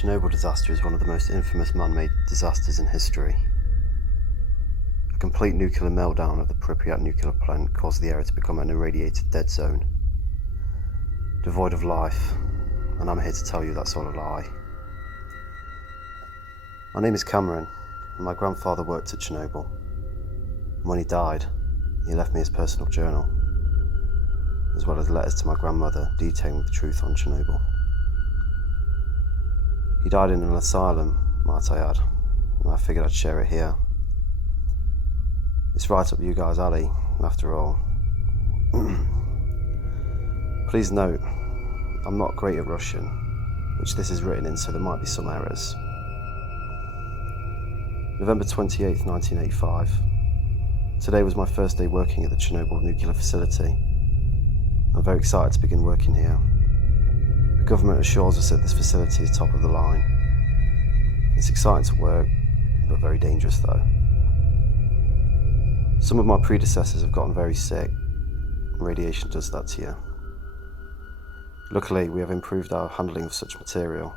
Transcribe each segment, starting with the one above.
Chernobyl disaster is one of the most infamous man-made disasters in history. A complete nuclear meltdown of the Pripyat nuclear plant caused the area to become an irradiated dead zone, devoid of life, and I'm here to tell you that's all a lie. My name is Cameron, and my grandfather worked at Chernobyl. And when he died, he left me his personal journal, as well as letters to my grandmother detailing the truth on Chernobyl. He died in an asylum, might I add, and I figured I'd share it here. It's right up you guys' alley, after all. Please note, I'm not great at Russian, which this is written in, so there might be some errors. November 28th, 1985. Today was my first day working at the Chernobyl nuclear facility. I'm very excited to begin working here. The government assures us that this facility is top of the line. It's exciting to work, but very dangerous though. Some of my predecessors have gotten very sick. Radiation does that to you. Luckily, we have improved our handling of such material,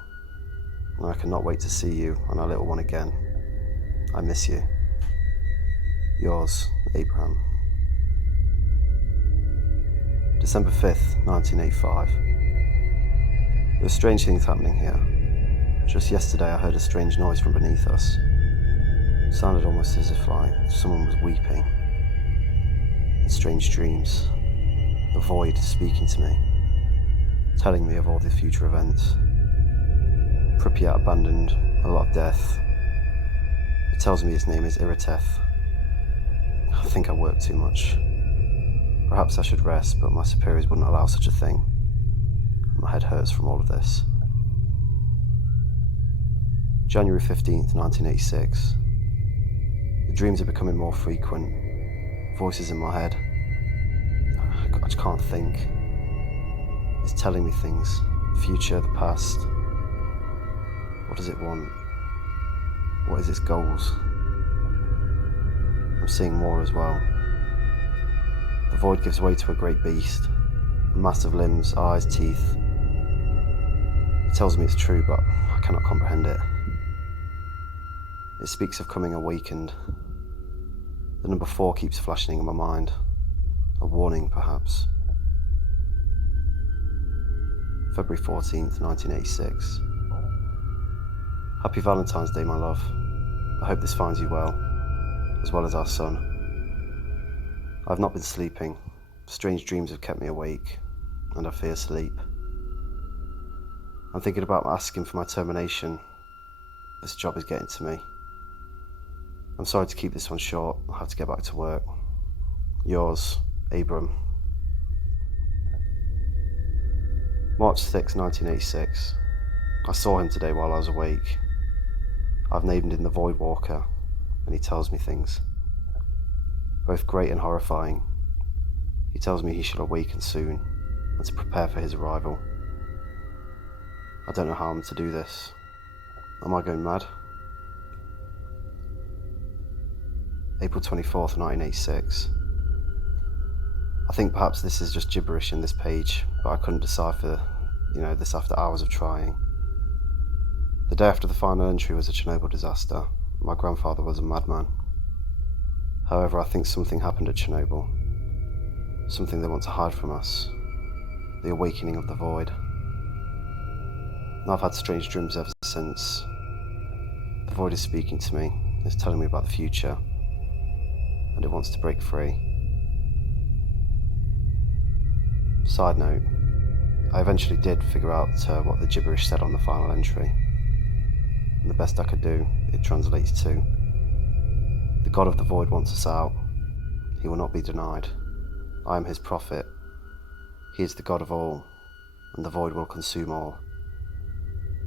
and I cannot wait to see you and our little one again. I miss you. Yours, Abraham. December 5th, 1985. There were strange things happening here. Just yesterday I heard a strange noise from beneath us. It sounded almost as if someone was weeping. And strange dreams. The void speaking to me, telling me of all the future events. Pripyat abandoned, a lot of death. It tells me his name is Iritef. I think I work too much. Perhaps I should rest, but my superiors wouldn't allow such a thing. My head hurts from all of this. January 15th, 1986. The dreams are becoming more frequent. Voices in my head. I just can't think. It's telling me things. The future, the past. What does it want? What is its goals? I'm seeing more as well. The void gives way to a great beast. Massive limbs, eyes, teeth. It tells me it's true, but I cannot comprehend it. It speaks of coming awakened. The number 4 keeps flashing in my mind. A warning, perhaps. February 14th, 1986. Happy Valentine's Day, my love. I hope this finds you well as our son. I've not been sleeping. Strange dreams have kept me awake, and I fear sleep. I'm thinking about asking for my termination. This job is getting to me. I'm sorry to keep this one short. I'll have to get back to work. Yours, Abram. March 6, 1986. I saw him today while I was awake. I've named him the Void Walker, and he tells me things. Both great and horrifying. He tells me he shall awaken soon, and to prepare for his arrival. I don't know how I'm to do this. Am I going mad? April 24th, 1986. I think perhaps this is just gibberish in this page, but I couldn't decipher, this after hours of trying. The day after the final entry was a Chernobyl disaster. My grandfather was a madman. However, I think something happened at Chernobyl. Something they want to hide from us. The awakening of the void. And I've had strange dreams ever since. The void is speaking to me. It's telling me about the future. And it wants to break free. Side note, I eventually did figure out what the gibberish said on the final entry. And the best I could do, it translates to: the God of the void wants us out. He will not be denied. I am his prophet. He is the God of all, and the void will consume all.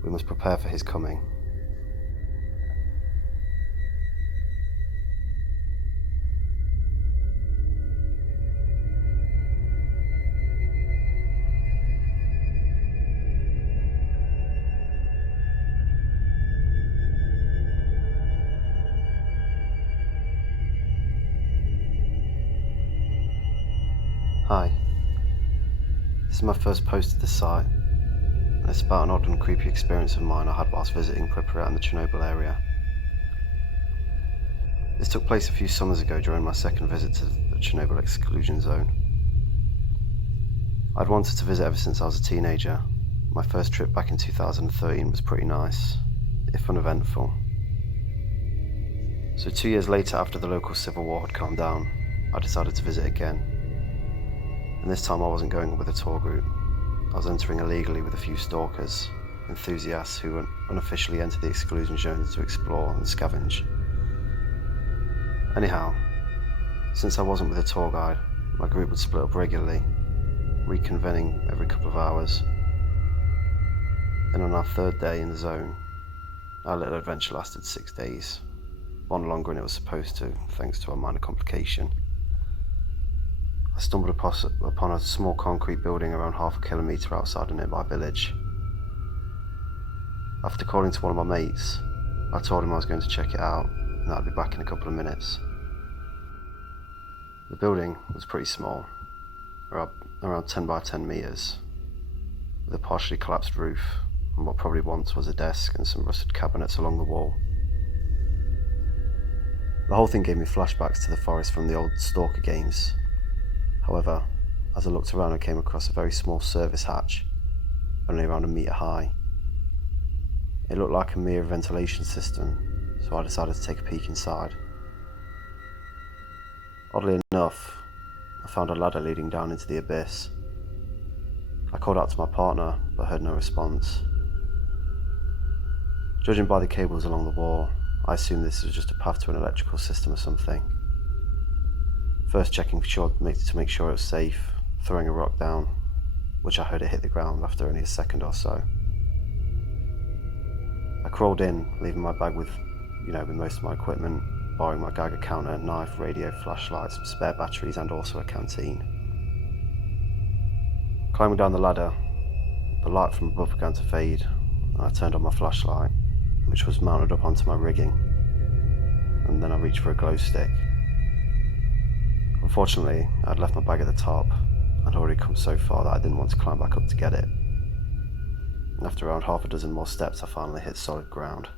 We must prepare for his coming. Hi. This is my first post to the site, and it's about an odd and creepy experience of mine I had whilst visiting Pripyat in the Chernobyl area. This took place a few summers ago during my second visit to the Chernobyl exclusion zone. I'd wanted to visit ever since I was a teenager. My first trip back in 2013 was pretty nice, if uneventful. So 2 years later, after the local civil war had calmed down, I decided to visit again. And this time I wasn't going with a tour group. I was entering illegally with a few stalkers, enthusiasts who unofficially entered the exclusion zones to explore and scavenge. Anyhow, since I wasn't with a tour guide, my group would split up regularly, reconvening every couple of hours. Then on our third day in the zone, our little adventure lasted 6 days, one longer than it was supposed to, thanks to a minor complication. I stumbled upon a small concrete building around half a kilometre outside a nearby village. After calling to one of my mates, I told him I was going to check it out and that I'd be back in a couple of minutes. The building was pretty small, around 10 by 10 metres, with a partially collapsed roof and what probably once was a desk and some rusted cabinets along the wall. The whole thing gave me flashbacks to the forest from the old Stalker games. However, as I looked around, I came across a very small service hatch, only around a metre high. It looked like a mere ventilation system, so I decided to take a peek inside. Oddly enough, I found a ladder leading down into the abyss. I called out to my partner, but heard no response. Judging by the cables along the wall, I assumed this was just a path to an electrical system or something. First checking to make sure it was safe, throwing a rock down, which I heard it hit the ground after only a second or so. I crawled in, leaving my bag with most of my equipment, borrowing my Geiger counter, knife, radio, flashlight, some spare batteries and also a canteen. Climbing down the ladder, the light from above began to fade and I turned on my flashlight, which was mounted up onto my rigging, and then I reached for a glow stick. Unfortunately, I'd left my bag at the top and had already come so far that I didn't want to climb back up to get it. And after around half a dozen more steps, I finally hit solid ground.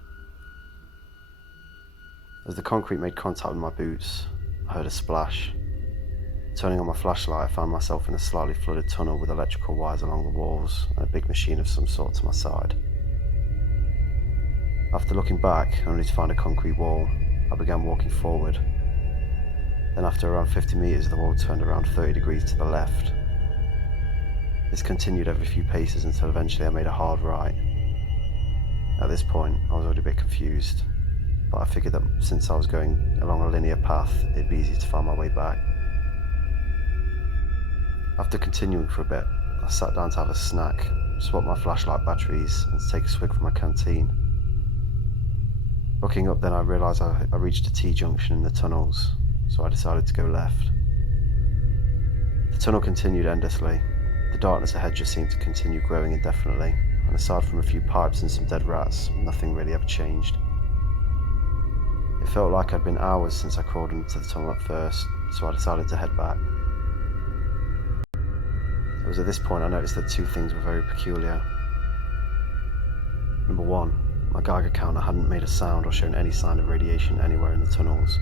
As the concrete made contact with my boots, I heard a splash. Turning on my flashlight, I found myself in a slightly flooded tunnel with electrical wires along the walls and a big machine of some sort to my side. After looking back, only to find a concrete wall, I began walking forward. Then after around 50 metres, the wall turned around 30 degrees to the left. This continued every few paces until eventually I made a hard right. At this point, I was already a bit confused, but I figured that since I was going along a linear path, it'd be easy to find my way back. After continuing for a bit, I sat down to have a snack, swap my flashlight batteries, and to take a swig from my canteen. Looking up then, I realised I reached a T-junction in the tunnels, so I decided to go left. The tunnel continued endlessly. The darkness ahead just seemed to continue growing indefinitely, and aside from a few pipes and some dead rats, nothing really ever changed. It felt like I'd been hours since I crawled into the tunnel at first, so I decided to head back. It was at this point I noticed that two things were very peculiar. Number one, my Geiger counter hadn't made a sound or shown any sign of radiation anywhere in the tunnels.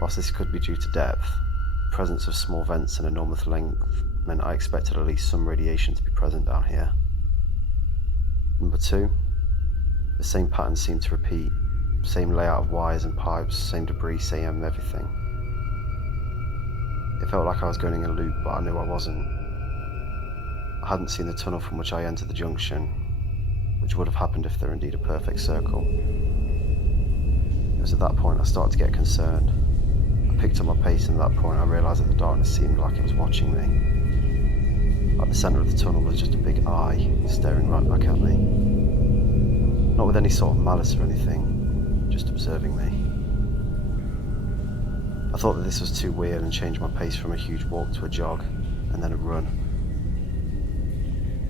Whilst this could be due to depth, the presence of small vents in enormous length meant I expected at least some radiation to be present down here. Number two, the same pattern seemed to repeat, same layout of wires and pipes, same debris, same everything. It felt like I was going in a loop, but I knew I wasn't. I hadn't seen the tunnel from which I entered the junction, which would have happened if there were indeed a perfect circle. It was at that point I started to get concerned. I picked up my pace, and at that point I realised that the darkness seemed like it was watching me. At the centre of the tunnel was just a big eye staring right back at me. Not with any sort of malice or anything, just observing me. I thought that this was too weird and changed my pace from a huge walk to a jog, and then a run.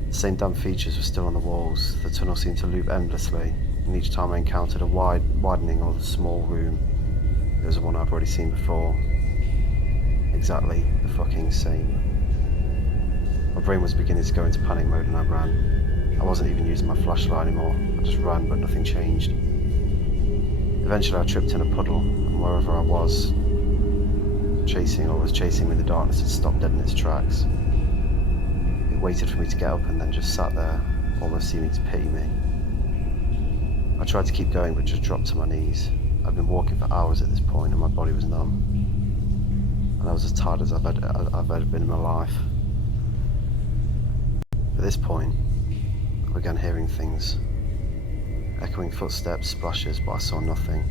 The same damn features were still on the walls. The tunnel seemed to loop endlessly, and each time I encountered a widening or a small room, it was the one I've already seen before. Exactly the fucking same. My brain was beginning to go into panic mode and I ran. I wasn't even using my flashlight anymore. I just ran, but nothing changed. Eventually I tripped in a puddle, and wherever I was chasing me in the darkness had stopped dead in its tracks. It waited for me to get up and then just sat there, almost seeming to pity me. I tried to keep going but just dropped to my knees. I'd been walking for hours at this point and my body was numb. And I was as tired as I've ever been in my life. At this point, I began hearing things. Echoing footsteps, splashes, but I saw nothing.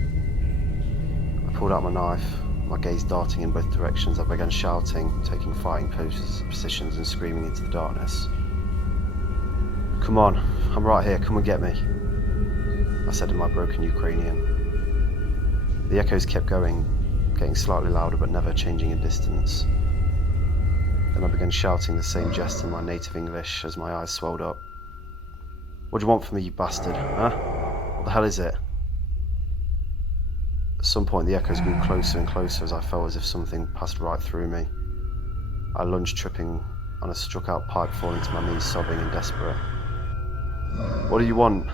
I pulled out my knife, my gaze darting in both directions. I began shouting, taking fighting positions and screaming into the darkness. "Come on, I'm right here, come and get me," I said in my broken Ukrainian. The echoes kept going, getting slightly louder but never changing in distance. Then I began shouting the same jest in my native English as my eyes swelled up. "What do you want from me, you bastard, huh? What the hell is it?" At some point the echoes grew closer and closer as I felt as if something passed right through me. I lunged, tripping on a struck out pipe, falling to my knees, sobbing and desperate. "What do you want?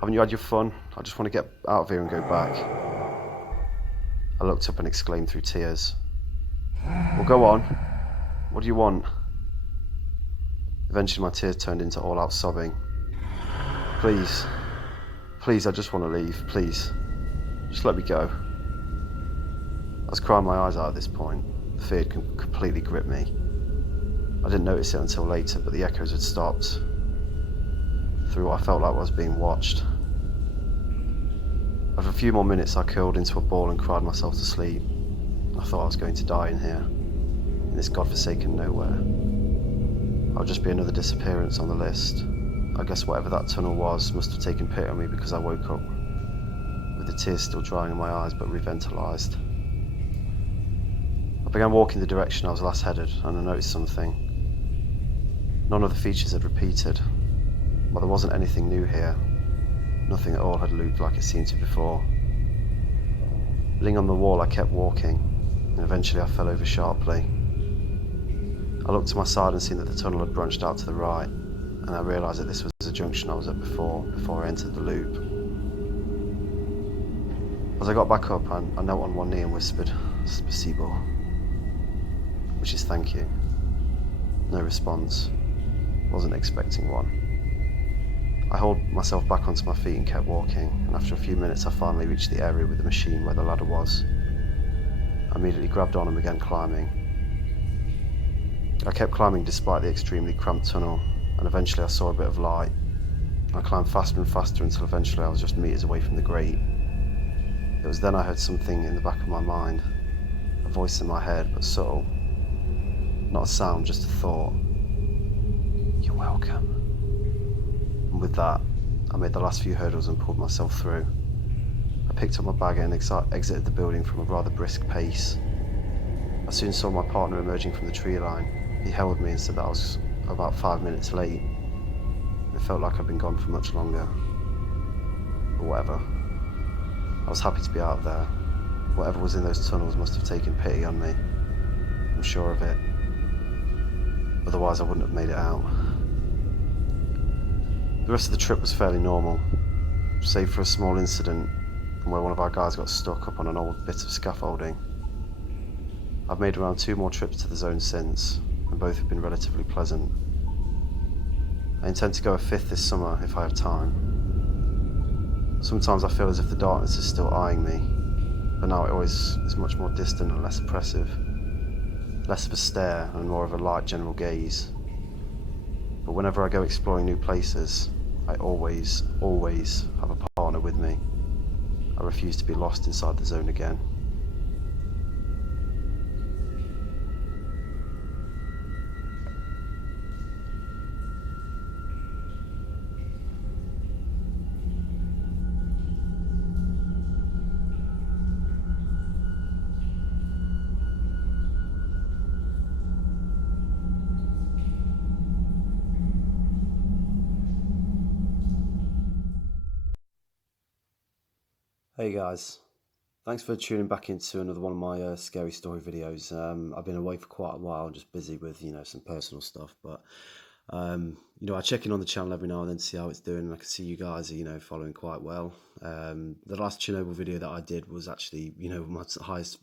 Haven't you had your fun? I just want to get out of here and go back." I looked up and exclaimed through tears. "Well, go on. What do you want?" Eventually my tears turned into all-out sobbing. Please, I just want to leave, please. Just let me go." I was crying my eyes out at this point. The fear had completely gripped me. I didn't notice it until later, but the echoes had stopped. Through what I felt like I was being watched. After a few more minutes I curled into a ball and cried myself to sleep. I thought I was going to die in here, in this godforsaken nowhere. I would just be another disappearance on the list. I guess whatever that tunnel was must have taken pity on me, because I woke up with the tears still drying in my eyes but revitalized. I began walking the direction I was last headed, and I noticed something. None of the features had repeated. Well, there wasn't anything new here. Nothing at all had looked like it seemed to before. Leaning on the wall, I kept walking, and eventually I fell over sharply. I looked to my side and seen that the tunnel had branched out to the right, and I realised that this was the junction I was at before I entered the loop. As I got back up, I knelt on one knee and whispered, "Spasibo," which is thank you. No response. Wasn't expecting one. I hauled myself back onto my feet and kept walking, and after a few minutes I finally reached the area with the machine where the ladder was. I immediately grabbed on and began climbing. I kept climbing despite the extremely cramped tunnel, and eventually I saw a bit of light. I climbed faster and faster until eventually I was just meters away from the grate. It was then I heard something in the back of my mind, a voice in my head, but subtle. Not a sound, just a thought. "You're welcome." And with that, I made the last few hurdles and pulled myself through. I picked up my bag and exited the building from a rather brisk pace. I soon saw my partner emerging from the tree line. He held me and said that I was about 5 minutes late. It felt like I'd been gone for much longer. But whatever. I was happy to be out of there. Whatever was in those tunnels must have taken pity on me. I'm sure of it. Otherwise I wouldn't have made it out. The rest of the trip was fairly normal, save for a small incident where one of our guys got stuck up on an old bit of scaffolding. I've made around 2 more trips to the zone since, and both have been relatively pleasant. I intend to go a 5th this summer if I have time. Sometimes I feel as if the darkness is still eyeing me, but now it always is much more distant and less oppressive. Less of a stare and more of a light general gaze. But whenever I go exploring new places, I always have a partner with me. I refuse to be lost inside the zone again. Hey guys, Thanks for tuning back into another one of my scary story videos. I've been away for quite a while, just busy with, some personal stuff. But, I check in on the channel every now and then to see how it's doing. And I can see you guys are, following quite well. The last Chernobyl video that I did was actually, my highest,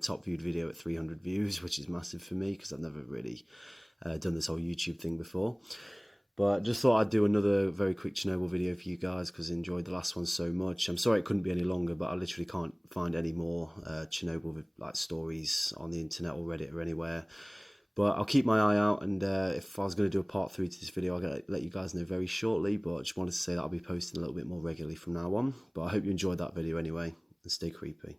top viewed video at 300 views, which is massive for me because I've never really done this whole YouTube thing before. But just thought I'd do another very quick Chernobyl video for you guys because I enjoyed the last one so much. I'm sorry it couldn't be any longer, but I literally can't find any more Chernobyl like stories on the internet or Reddit or anywhere. But I'll keep my eye out, and if I was going to do a part 3 to this video, I'll let you guys know very shortly. But I just wanted to say that I'll be posting a little bit more regularly from now on. But I hope you enjoyed that video anyway, and stay creepy.